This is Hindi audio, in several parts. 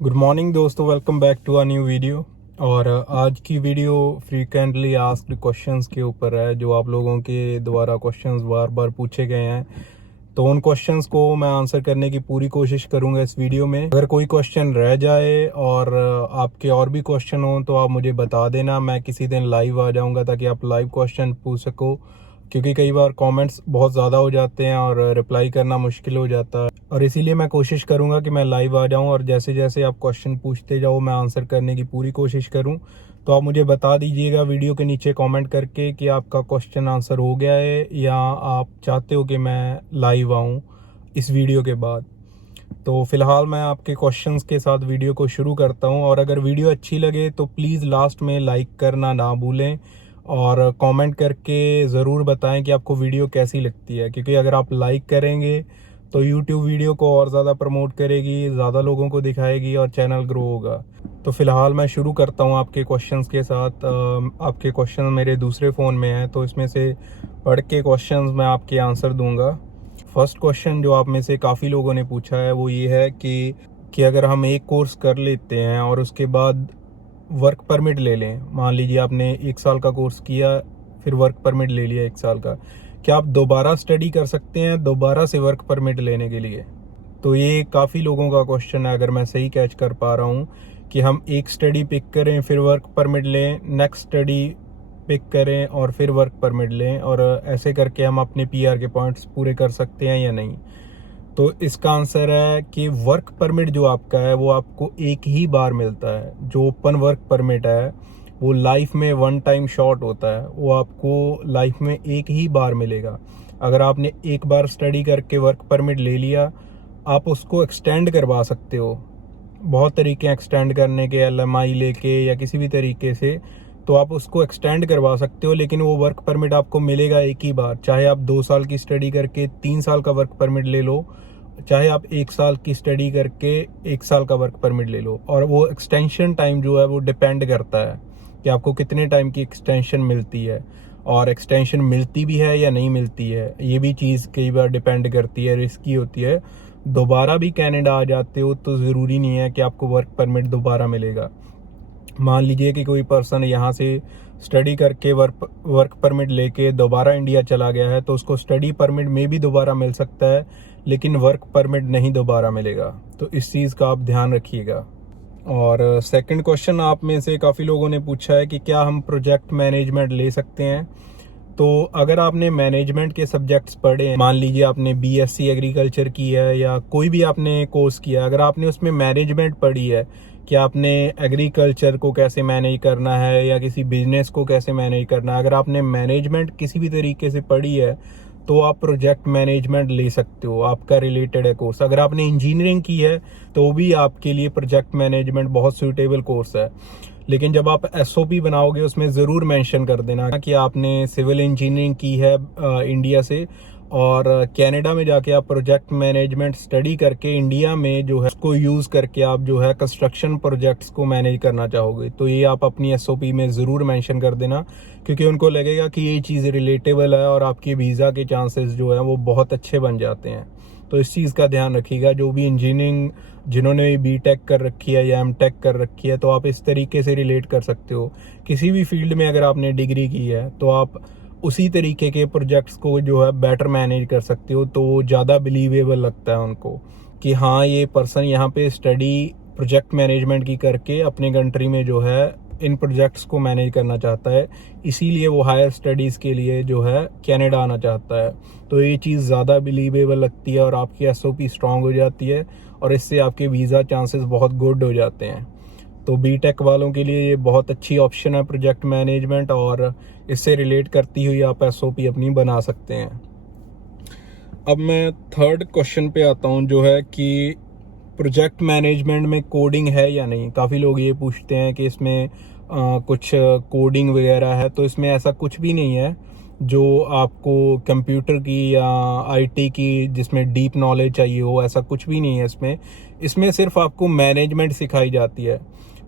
गुड मॉर्निंग दोस्तों, welcome back to a new video. और आज की वीडियो फ्रीक्वेंटली आस्क्ड क्वेश्चंस के ऊपर है, जो आप लोगों के द्वारा क्वेश्चंस बार बार पूछे गए हैं। तो उन क्वेश्चंस को मैं आंसर करने की पूरी कोशिश करूंगा इस वीडियो में। अगर कोई क्वेश्चन रह जाए और आपके और भी क्वेश्चन हो तो आप मुझे बता देना, मैं किसी दिन लाइव आ जाऊंगा ताकि आप लाइव क्वेश्चन पूछ सको, क्योंकि कई बार कमेंट्स बहुत ज़्यादा हो जाते हैं और रिप्लाई करना मुश्किल हो जाता है। और इसीलिए मैं कोशिश करूंगा कि मैं लाइव आ जाऊं और जैसे जैसे आप क्वेश्चन पूछते जाओ मैं आंसर करने की पूरी कोशिश करूं। तो आप मुझे बता दीजिएगा वीडियो के नीचे कमेंट करके कि आपका क्वेश्चन आंसर हो गया है या आप चाहते हो कि मैं लाइव आऊं इस वीडियो के बाद। तो फिलहाल मैं आपके क्वेश्चंस के साथ वीडियो को शुरू करता हूं। और अगर वीडियो अच्छी लगे तो प्लीज़ लास्ट में लाइक करना ना भूलें और कमेंट करके ज़रूर बताएं कि आपको वीडियो कैसी लगती है, क्योंकि अगर आप लाइक करेंगे तो YouTube वीडियो को और ज़्यादा प्रमोट करेगी, ज़्यादा लोगों को दिखाएगी और चैनल ग्रो होगा। तो फिलहाल मैं शुरू करता हूं आपके क्वेश्चंस के साथ। आपके क्वेश्चन मेरे दूसरे फ़ोन में हैं, तो इसमें से पढ़ के क्वेश्चंस मैं आपके आंसर दूंगा। फर्स्ट क्वेश्चन जो आप में से काफ़ी लोगों ने पूछा है वो ये है कि अगर हम एक कोर्स कर लेते हैं और उसके बाद वर्क परमिट ले लें, मान लीजिए आपने 1 साल का कोर्स किया, फिर वर्क परमिट ले लिया 1 साल का, क्या आप दोबारा स्टडी कर सकते हैं दोबारा से वर्क परमिट लेने के लिए? तो ये काफ़ी लोगों का क्वेश्चन है, अगर मैं सही कैच कर पा रहा हूँ, कि हम एक स्टडी पिक करें फिर वर्क परमिट लें, नेक्स्ट स्टडी पिक करें और फिर वर्क परमिट लें, और ऐसे करके हम अपने पीआर के पॉइंट्स पूरे कर सकते हैं या नहीं। तो इसका आंसर है कि वर्क परमिट जो आपका है वो आपको एक ही बार मिलता है। जो ओपन वर्क परमिट है वो लाइफ में वन टाइम शॉट होता है, वो आपको लाइफ में एक ही बार मिलेगा। अगर आपने एक बार स्टडी करके वर्क परमिट ले लिया, आप उसको एक्सटेंड करवा सकते हो। बहुत तरीके हैं एक्सटेंड करने के, LMI लेके या किसी भी तरीके से, तो आप उसको एक्सटेंड करवा सकते हो, लेकिन वो वर्क परमिट आपको मिलेगा एक ही बार। चाहे आप 2 साल की स्टडी करके 3 साल का वर्क परमिट ले लो, चाहे आप 1 साल की स्टडी करके 1 साल का वर्क परमिट ले लो। और वो एक्सटेंशन टाइम जो है वो डिपेंड करता है कि आपको कितने टाइम की एक्सटेंशन मिलती है, और एक्सटेंशन मिलती भी है या नहीं मिलती है, ये भी चीज़ कई बार डिपेंड करती है, रिस्की होती है। दोबारा भी कनाडा आ जाते हो तो ज़रूरी नहीं है कि आपको वर्क परमिट दोबारा मिलेगा। मान लीजिए कि कोई पर्सन यहाँ से स्टडी करके वर्क परमिट लेके दोबारा इंडिया चला गया है, तो उसको स्टडी परमिट में भी दोबारा मिल सकता है, लेकिन वर्क परमिट नहीं दोबारा मिलेगा। तो इस चीज़ का आप ध्यान रखिएगा। और सेकंड क्वेश्चन आप में से काफ़ी लोगों ने पूछा है कि क्या हम प्रोजेक्ट मैनेजमेंट ले सकते हैं। तो अगर आपने मैनेजमेंट के सब्जेक्ट्स पढ़े हैं, मान लीजिए आपने BSc एग्रीकल्चर की है या कोई भी आपने कोर्स किया, अगर आपने उसमें मैनेजमेंट पढ़ी है कि आपने एग्रीकल्चर को कैसे मैनेज करना है या किसी बिजनेस को कैसे मैनेज करना है, अगर आपने मैनेजमेंट किसी भी तरीके से पढ़ी है तो आप प्रोजेक्ट मैनेजमेंट ले सकते हो, आपका रिलेटेड है कोर्स। अगर आपने इंजीनियरिंग की है तो भी आपके लिए प्रोजेक्ट मैनेजमेंट बहुत सूटेबल कोर्स है। लेकिन जब आप SOP बनाओगे उसमें ज़रूर मेंशन कर देना कि आपने सिविल इंजीनियरिंग की है इंडिया से, और कनाडा में जाके आप प्रोजेक्ट मैनेजमेंट स्टडी करके इंडिया में जो है उसको यूज़ करके आप जो है कंस्ट्रक्शन प्रोजेक्ट्स को मैनेज करना चाहोगे, तो ये आप अपनी SOP में ज़रूर मेंशन कर देना, क्योंकि उनको लगेगा कि ये चीज़ रिलेटेबल है और आपके वीज़ा के चांसेस जो है वो बहुत अच्छे बन जाते हैं। तो इस चीज़ का ध्यान रखिएगा। जो भी इंजीनियरिंग जिन्होंने BTech कर रखी है या MTech कर रखी है, तो आप इस तरीके से रिलेट कर सकते हो। किसी भी फील्ड में अगर आपने डिग्री की है तो आप उसी तरीके के प्रोजेक्ट्स को जो है बेटर मैनेज कर सकते हो, तो ज़्यादा बिलीवेबल लगता है उनको कि हाँ ये पर्सन यहाँ पे स्टडी प्रोजेक्ट मैनेजमेंट की करके अपने कंट्री में जो है इन प्रोजेक्ट्स को मैनेज करना चाहता है, इसीलिए वो हायर स्टडीज़ के लिए जो है कनाडा आना चाहता है। तो ये चीज़ ज़्यादा बिलीवेबल लगती है और आपकी SOP स्ट्रांग हो जाती है, और इससे आपके वीज़ा चांसेस बहुत गुड हो जाते हैं। तो BTech वालों के लिए ये बहुत अच्छी ऑप्शन है प्रोजेक्ट मैनेजमेंट, और इससे रिलेट करती हुई आप SOP अपनी बना सकते हैं। अब मैं थर्ड क्वेश्चन पे आता हूँ, जो है कि प्रोजेक्ट मैनेजमेंट में कोडिंग है या नहीं। काफ़ी लोग ये पूछते हैं कि इसमें कुछ कोडिंग वगैरह है, तो इसमें ऐसा कुछ भी नहीं है जो आपको कंप्यूटर की या IT की जिसमें डीप नॉलेज चाहिए हो, ऐसा कुछ भी नहीं है इसमें सिर्फ आपको मैनेजमेंट सिखाई जाती है।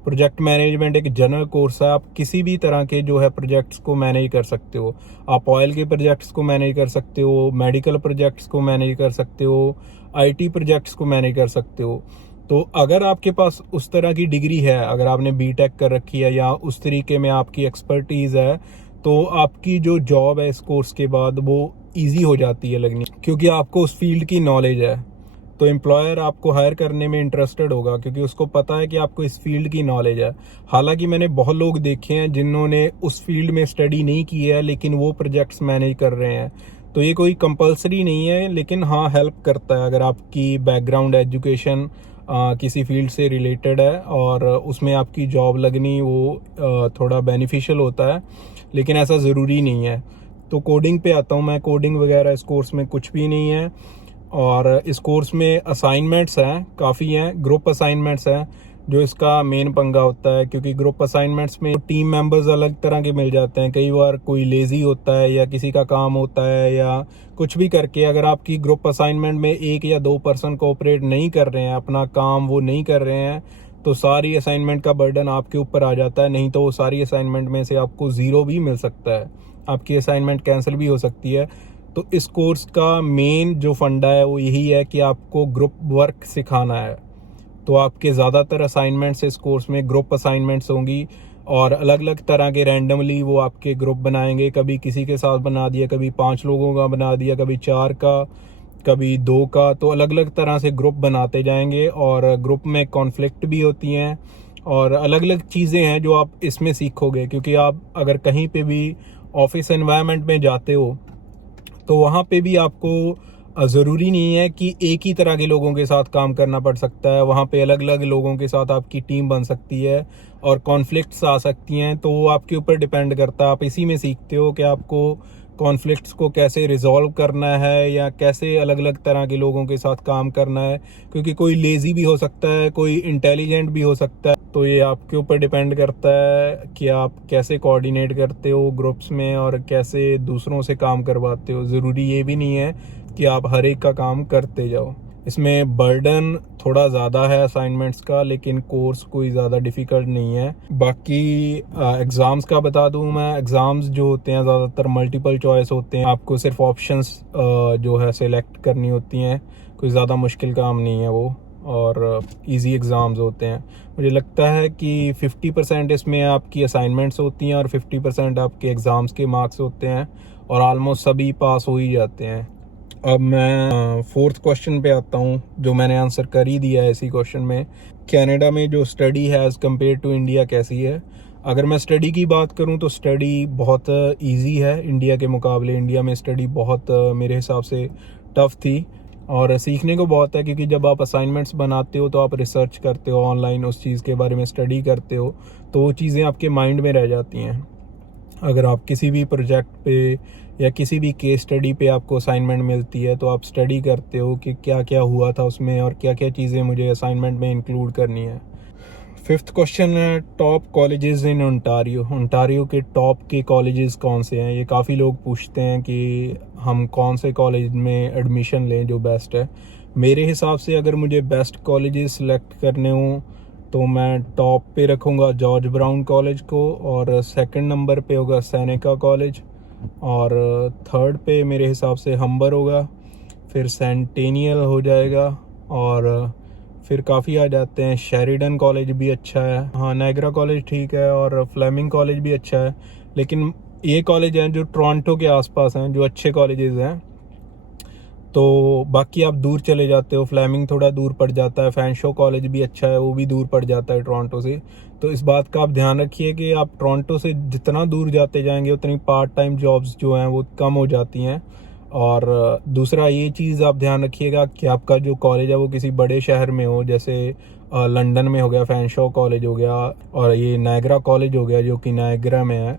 प्रोजेक्ट मैनेजमेंट एक जनरल कोर्स है, आप किसी भी तरह के जो है प्रोजेक्ट्स को मैनेज कर सकते हो। आप ऑयल के प्रोजेक्ट्स को मैनेज कर सकते हो, मेडिकल प्रोजेक्ट्स को मैनेज कर सकते हो, IT प्रोजेक्ट्स को मैनेज कर सकते हो। तो अगर आपके पास उस तरह की डिग्री है, अगर आपने बीटेक कर रखी है या उस तरीके में आपकी एक्सपर्टीज़ है, तो आपकी जो जॉब है इस कोर्स के बाद वो ईजी हो जाती है लगनी, क्योंकि आपको उस फील्ड की नॉलेज है। तो एम्प्लॉयर आपको हायर करने में इंटरेस्टेड होगा क्योंकि उसको पता है कि आपको इस फील्ड की नॉलेज है। हालांकि मैंने बहुत लोग देखे हैं जिन्होंने उस फील्ड में स्टडी नहीं की है लेकिन वो प्रोजेक्ट्स मैनेज कर रहे हैं। तो ये कोई कंपलसरी नहीं है, लेकिन हाँ हेल्प करता है अगर आपकी बैकग्राउंड एजुकेशन किसी फील्ड से रिलेटेड है और उसमें आपकी जॉब लगनी, वो थोड़ा बेनिफिशियल होता है, लेकिन ऐसा ज़रूरी नहीं है। तो कोडिंग पे आता हूँ मैं। कोडिंग वगैरह इस कोर्स में कुछ भी नहीं है, और इस कोर्स में असाइनमेंट्स हैं, काफ़ी हैं, ग्रुप असाइनमेंट्स हैं जो इसका मेन पंगा होता है, क्योंकि ग्रुप असाइनमेंट्स में टीम मेंबर्स अलग तरह के मिल जाते हैं। कई बार कोई लेज़ी होता है या किसी का काम होता है या कुछ भी करके, अगर आपकी ग्रुप असाइनमेंट में 1 या 2 पर्सन कोऑपरेट नहीं कर रहे हैं, अपना काम वो नहीं कर रहे हैं, तो सारी असाइनमेंट का बर्डन आपके ऊपर आ जाता है। नहीं तो वो सारी असाइनमेंट में से आपको 0 भी मिल सकता है, आपकी असाइनमेंट कैंसिल भी हो सकती है। तो इस कोर्स का मेन जो फंडा है वो यही है कि आपको ग्रुप वर्क सिखाना है। तो आपके ज़्यादातर असाइनमेंट्स इस कोर्स में ग्रुप असाइनमेंट्स होंगी, और अलग अलग तरह के रैंडमली वो आपके ग्रुप बनाएंगे। कभी किसी के साथ बना दिया, कभी 5 लोगों का बना दिया, कभी 4 का, कभी 2 का। तो अलग अलग तरह से ग्रुप बनाते जाएंगे, और ग्रुप में कॉन्फ्लिक्ट भी होती हैं और अलग अलग चीज़ें हैं जो आप इसमें सीखोगे। क्योंकि आप अगर कहीं पे भी ऑफिस एनवायरनमेंट में जाते हो तो वहाँ पे भी आपको ज़रूरी नहीं है कि एक ही तरह के लोगों के साथ काम करना पड़ सकता है। वहाँ पे अलग अलग लोगों के साथ आपकी टीम बन सकती है और कॉन्फ्लिक्ट्स आ सकती हैं। तो वो आपके ऊपर डिपेंड करता है, आप इसी में सीखते हो कि आपको कॉन्फ्लिक्ट्स को कैसे रिजॉल्व करना है या कैसे अलग अलग तरह के लोगों के साथ काम करना है। क्योंकि कोई लेज़ी भी हो सकता है, कोई इंटेलिजेंट भी हो सकता है। तो ये आपके ऊपर डिपेंड करता है कि आप कैसे कोऑर्डिनेट करते हो ग्रुप्स में और कैसे दूसरों से काम करवाते हो। ज़रूरी ये भी नहीं है कि आप हर एक का काम करते जाओ। इसमें बर्डन थोड़ा ज़्यादा है असाइनमेंट्स का, लेकिन कोर्स कोई ज़्यादा डिफ़िकल्ट नहीं है। बाकी एग्ज़ाम्स का बता दूं मैं। एग्ज़ाम्स जो होते हैं ज़्यादातर मल्टीपल चॉइस होते हैं, आपको सिर्फ ऑप्शंस जो है सिलेक्ट करनी होती हैं। कोई ज़्यादा मुश्किल काम नहीं है वो, और इजी एग्ज़ाम्स होते हैं। मुझे लगता है कि 50% इसमें आपकी असाइनमेंट्स होती हैं और 50% आपके एग्ज़ाम्स के मार्क्स होते हैं, और ऑलमोस्ट सभी पास हो ही जाते हैं। अब मैं 4th क्वेश्चन पे आता हूँ, जो मैंने आंसर कर ही दिया है इसी क्वेश्चन में। कनाडा में जो स्टडी है एज़ कम्पेयर टू इंडिया कैसी है। अगर मैं स्टडी की बात करूँ तो स्टडी बहुत इजी है इंडिया के मुकाबले। इंडिया में स्टडी बहुत मेरे हिसाब से टफ़ थी, और सीखने को बहुत है, क्योंकि जब आप असाइनमेंट्स बनाते हो तो आप रिसर्च करते हो ऑनलाइन, उस चीज़ के बारे में स्टडी करते हो, तो वो चीज़ें आपके माइंड में रह जाती हैं। अगर आप किसी भी प्रोजेक्ट पे या किसी भी केस स्टडी पे आपको असाइनमेंट मिलती है तो आप स्टडी करते हो कि क्या क्या हुआ था उसमें और क्या क्या चीज़ें मुझे असाइनमेंट में इंक्लूड करनी है। 5th क्वेश्चन है, top colleges in Ontario. Ontario के टॉप के कॉलेजेस कौन से हैं। ये काफ़ी लोग पूछते हैं कि हम कौन से कॉलेज में एडमिशन लें जो बेस्ट है। मेरे हिसाब से अगर मुझे बेस्ट कॉलेजेस सेलेक्ट करने हों तो मैं टॉप पे रखूँगा जॉर्ज ब्राउन कॉलेज को, और सेकंड नंबर पे होगा सेनेका कॉलेज, और थर्ड पे मेरे हिसाब से हम्बर होगा, फिर सेंटेनियल हो जाएगा, और फिर काफ़ी आ जाते हैं। शेरिडन कॉलेज भी अच्छा है, हाँ नायग्रा कॉलेज ठीक है, और फ्लेमिंग कॉलेज भी अच्छा है। लेकिन ये कॉलेज हैं जो टोरंटो के आसपास हैं, जो अच्छे कॉलेजेस हैं। तो बाकी आप दूर चले जाते हो, फ्लेमिंग थोड़ा दूर पड़ जाता है, फैनशो कॉलेज भी अच्छा है, वो भी दूर पड़ जाता है टोरंटो से। तो इस बात का आप ध्यान रखिए कि आप टोरंटो से जितना दूर जाते जाएंगे उतनी पार्ट टाइम जॉब्स जो हैं वो कम हो जाती हैं। और दूसरा ये चीज़ आप ध्यान रखिएगा कि आपका जो कॉलेज है वो किसी बड़े शहर में हो, जैसे लंदन में हो गया फैनशो कॉलेज हो गया, और ये नायग्रा कॉलेज हो गया जो कि नायग्रा में है।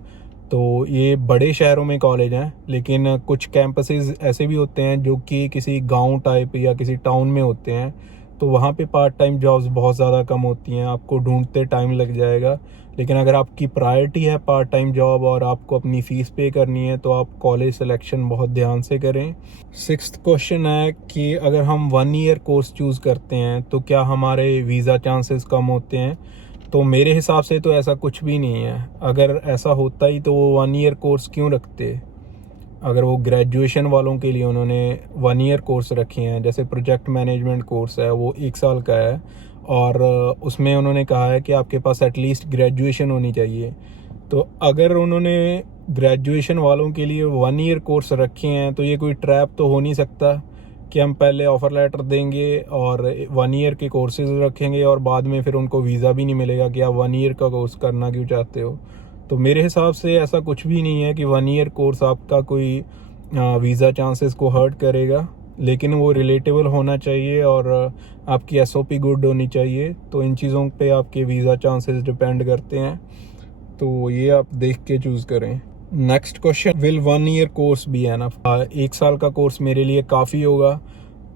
तो ये बड़े शहरों में कॉलेज हैं, लेकिन कुछ कैंपसेस ऐसे भी होते हैं जो कि किसी गांव टाइप या किसी टाउन में होते हैं। तो वहाँ पे पार्ट टाइम जॉब्स बहुत ज़्यादा कम होती हैं, आपको ढूंढते टाइम लग जाएगा। लेकिन अगर आपकी प्रायोरिटी है पार्ट टाइम जॉब और आपको अपनी फ़ीस पे करनी है तो आप कॉलेज सिलेक्शन बहुत ध्यान से करें। 6th क्वेश्चन है कि अगर हम 1 ईयर कोर्स चूज़ करते हैं तो क्या हमारे वीज़ा चांसेस कम होते हैं। तो मेरे हिसाब से तो ऐसा कुछ भी नहीं है। अगर ऐसा होता ही तो वो 1 ईयर कोर्स क्यों रखते। अगर वो ग्रेजुएशन वालों के लिए उन्होंने 1 ईयर कोर्स रखे हैं, जैसे प्रोजेक्ट मैनेजमेंट कोर्स है वो 1 साल का है, और उसमें उन्होंने कहा है कि आपके पास एटलीस्ट ग्रेजुएशन होनी चाहिए। तो अगर उन्होंने ग्रेजुएशन वालों के लिए 1 ईयर कोर्स रखे हैं तो ये कोई ट्रैप तो हो नहीं सकता कि हम पहले ऑफ़र लेटर देंगे और 1 ईयर के कोर्सेज रखेंगे और बाद में फिर उनको वीज़ा भी नहीं मिलेगा कि आप 1 ईयर का कोर्स करना क्यों चाहते हो। तो मेरे हिसाब से ऐसा कुछ भी नहीं है कि 1 ईयर कोर्स आपका कोई वीज़ा चांसेस को हर्ट करेगा, लेकिन वो रिलेटेबल होना चाहिए और आपकी एसओपी गुड होनी चाहिए। तो इन चीज़ों पे आपके वीज़ा चांसेस डिपेंड करते हैं, तो ये आप देख के चूज़ करें। Next question, will 1 year course be enough? 1 साल का कोर्स मेरे लिए काफ़ी होगा।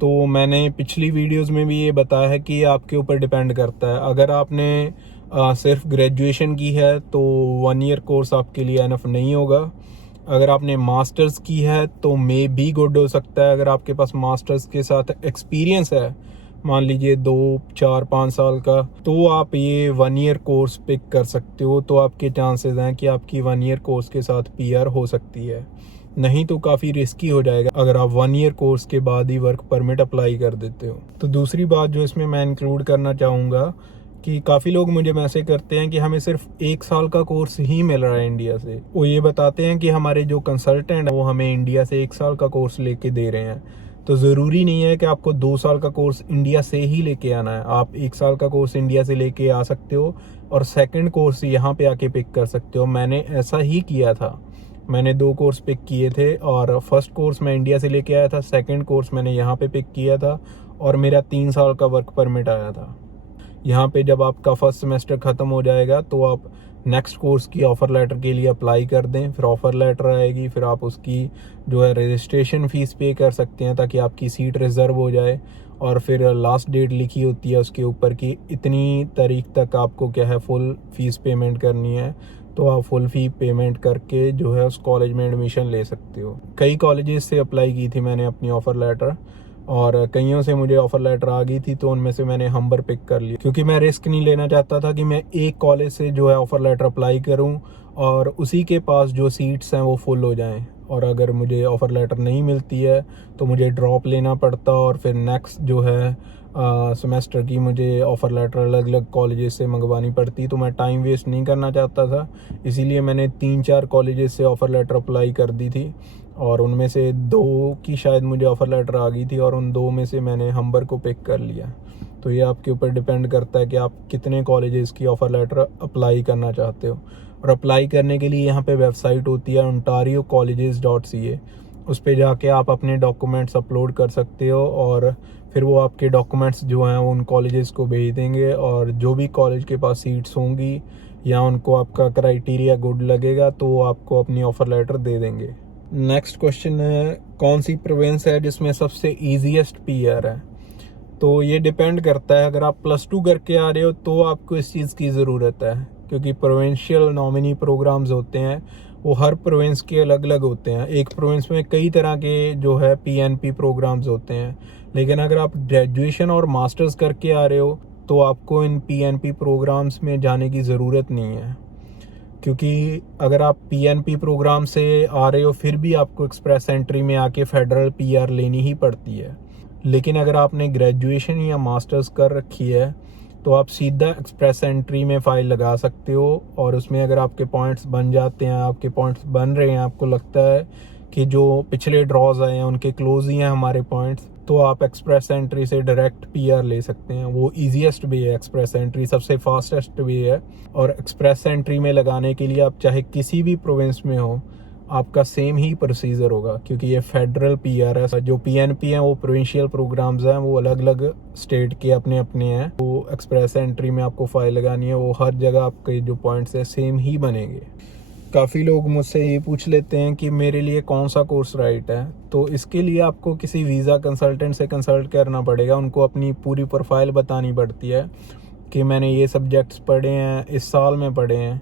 तो मैंने पिछली वीडियोस में भी ये बताया है कि आपके ऊपर डिपेंड करता है। अगर आपने सिर्फ ग्रेजुएशन की है तो 1 ईयर कोर्स आपके लिए एनफ नहीं होगा। अगर आपने मास्टर्स की है तो मे बी गुड हो सकता है। अगर आपके पास मास्टर्स के साथ एक्सपीरियंस है, मान लीजिए 2, 4, 5 साल का, तो आप ये 1 ईयर कोर्स पिक कर सकते हो। तो आपके चांसेस हैं कि आपकी 1 ईयर कोर्स के साथ पीआर हो सकती है। नहीं तो काफ़ी रिस्की हो जाएगा अगर आप 1 ईयर कोर्स के बाद ही वर्क परमिट अप्लाई कर देते हो। तो दूसरी बात जो इसमें मैं इंक्लूड करना चाहूँगा कि काफ़ी लोग मुझे मैसेज करते हैं कि हमें सिर्फ 1 साल का कोर्स ही मिल रहा है इंडिया से। वो ये बताते हैं कि हमारे जो कंसल्टेंट है वो हमें इंडिया से 1 साल का कोर्स लेके दे रहे हैं। तो ज़रूरी नहीं है कि आपको 2 साल का कोर्स इंडिया से ही लेके आना है। आप 1 साल का कोर्स इंडिया से लेके आ सकते हो और सेकंड कोर्स यहाँ पे आके पिक कर सकते हो। मैंने ऐसा ही किया था। मैंने 2 कोर्स पिक किए थे और फर्स्ट कोर्स मैं इंडिया से लेके आया था, सेकंड कोर्स मैंने यहाँ पे पिक किया था और मेरा 3 साल का वर्क परमिट आया था। यहाँ पे जब आपका फर्स्ट सेमेस्टर ख़त्म हो जाएगा तो आप नेक्स्ट कोर्स की ऑफ़र लेटर के लिए अप्लाई कर दें। फिर ऑफ़र लेटर आएगी, फिर आप उसकी जो है रजिस्ट्रेशन फ़ीस पे कर सकते हैं ताकि आपकी सीट रिज़र्व हो जाए। और फिर लास्ट डेट लिखी होती है उसके ऊपर कि इतनी तारीख तक आपको क्या है फुल फ़ीस पेमेंट करनी है। तो आप फुल फ़ी पेमेंट करके जो है उस कॉलेज में एडमिशन ले सकते हो। कई कॉलेजेस से अप्लाई की थी मैंने अपनी ऑफ़र लेटर और कईयों से मुझे ऑफ़र लेटर आ गई थी, तो उनमें से मैंने हम्बर पिक कर लिया क्योंकि मैं रिस्क नहीं लेना चाहता था कि मैं एक कॉलेज से जो है ऑफ़र लेटर अप्लाई करूं और उसी के पास जो सीट्स हैं वो फुल हो जाएं और अगर मुझे ऑफ़र लेटर नहीं मिलती है तो मुझे ड्रॉप लेना पड़ता और फिर नेक्स्ट जो है सेमेस्टर की मुझे ऑफ़र लेटर अलग अलग कॉलेजेस से मंगवानी पड़ती। तो मैं टाइम वेस्ट नहीं करना चाहता था, इसीलिए मैंने 3-4 कॉलेजेस से ऑफ़र लेटर अप्लाई कर दी थी और उनमें से 2 की शायद मुझे ऑफ़र लेटर आ गई थी और उन 2 में से मैंने हम्बर को पिक कर लिया। तो ये आपके ऊपर डिपेंड करता है कि आप कितने कॉलेजेस की ऑफ़र लेटर अप्लाई करना चाहते हो। और अप्लाई करने के लिए यहाँ पे वेबसाइट होती है ontariocolleges.ca। उस पे जाके आप अपने डॉक्यूमेंट्स अपलोड कर सकते हो और फिर वो आपके डॉक्यूमेंट्स जो हैं उन कॉलेजेस को भेज देंगे और जो भी कॉलेज के पास सीट्स होंगी या उनको आपका क्राइटेरिया गुड लगेगा तो वो आपको अपनी ऑफ़र लेटर दे देंगे। नेक्स्ट क्वेश्चन है, कौन सी प्रोविंस है जिसमें सबसे ईजीएस्ट पीआर है? तो ये डिपेंड करता है। अगर आप +2 करके आ रहे हो तो आपको इस चीज़ की ज़रूरत है क्योंकि प्रोविंशियल नॉमिनी प्रोग्राम्स होते हैं, वो हर प्रोविंस के अलग अलग होते हैं। एक प्रोविंस में कई तरह के जो है पीएनपी प्रोग्राम्स होते हैं, लेकिन अगर आप ग्रेजुएशन और मास्टर्स करके आ रहे हो तो आपको इन पीएनपी प्रोग्राम्स में जाने की ज़रूरत नहीं है क्योंकि अगर आप पीएनपी प्रोग्राम से आ रहे हो फिर भी आपको एक्सप्रेस एंट्री में आके फेडरल पीआर लेनी ही पड़ती है। लेकिन अगर आपने ग्रेजुएशन या मास्टर्स कर रखी है तो आप सीधा एक्सप्रेस एंट्री में फ़ाइल लगा सकते हो और उसमें अगर आपके पॉइंट्स बन जाते हैं, आपके पॉइंट्स बन रहे हैं, आपको लगता है कि जो पिछले ड्रॉज आए हैं उनके क्लोज ही हैं हमारे पॉइंट्स, तो आप एक्सप्रेस एंट्री से डायरेक्ट पीआर ले सकते हैं। वो ईजीएस्ट वे है, एक्सप्रेस एंट्री सबसे फास्टेस्ट वे है। और एक्सप्रेस एंट्री में लगाने के लिए आप चाहे किसी भी प्रोविंस में हो, आपका सेम ही प्रोसीजर होगा क्योंकि ये फेडरल पीआर है। जो पीएनपी हैं वो प्रोविंशियल प्रोग्राम्स हैं, वो अलग अलग स्टेट के अपने अपने हैं। वो एक्सप्रेस एंट्री में आपको फाइल लगानी है, वो हर जगह आपके जो पॉइंट्स हैं सेम ही बनेंगे। काफ़ी लोग मुझसे ये पूछ लेते हैं कि मेरे लिए कौन सा कोर्स राइट है। तो इसके लिए आपको किसी वीज़ा कंसल्टेंट से कंसल्ट करना पड़ेगा। उनको अपनी पूरी प्रोफाइल बतानी पड़ती है कि मैंने ये सब्जेक्ट्स पढ़े हैं, इस साल में पढ़े हैं।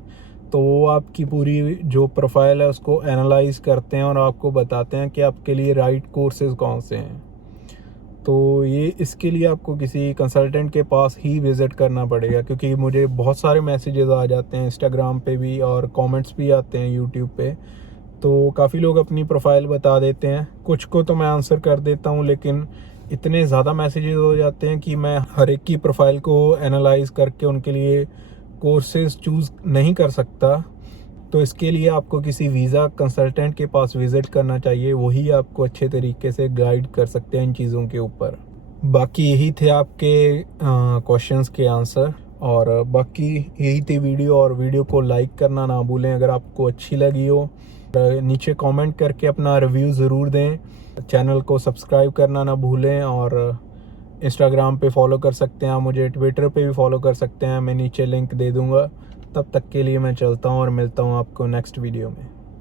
तो वो आपकी पूरी जो प्रोफाइल है उसको एनालाइज करते हैं और आपको बताते हैं कि आपके लिए राइट कोर्सेज कौन से हैं। तो ये इसके लिए आपको किसी कंसल्टेंट के पास ही विज़िट करना पड़ेगा क्योंकि मुझे बहुत सारे मैसेजेस आ जाते हैं इंस्टाग्राम पे भी और कमेंट्स भी आते हैं यूट्यूब पे। तो काफ़ी लोग अपनी प्रोफाइल बता देते हैं, कुछ को तो मैं आंसर कर देता हूँ लेकिन इतने ज़्यादा मैसेजेस हो जाते हैं कि मैं हर एक की प्रोफाइल को एनालाइज करके उनके लिए कोर्सेज चूज़ नहीं कर सकता। तो इसके लिए आपको किसी वीज़ा कंसल्टेंट के पास विज़िट करना चाहिए, वही आपको अच्छे तरीके से गाइड कर सकते हैं इन चीज़ों के ऊपर। बाकी यही थे आपके क्वेश्चंस के आंसर, और बाकी यही थी वीडियो। और वीडियो को लाइक करना ना भूलें अगर आपको अच्छी लगी हो। नीचे कमेंट करके अपना रिव्यू ज़रूर दें। चैनल को सब्सक्राइब करना ना भूलें, और इंस्टाग्राम पे फॉलो कर सकते हैं आप मुझे, ट्विटर पे भी फॉलो कर सकते हैं, मैं नीचे लिंक दे दूँगा। तब तक के लिए मैं चलता हूँ और मिलता हूँ आपको नेक्स्ट वीडियो में।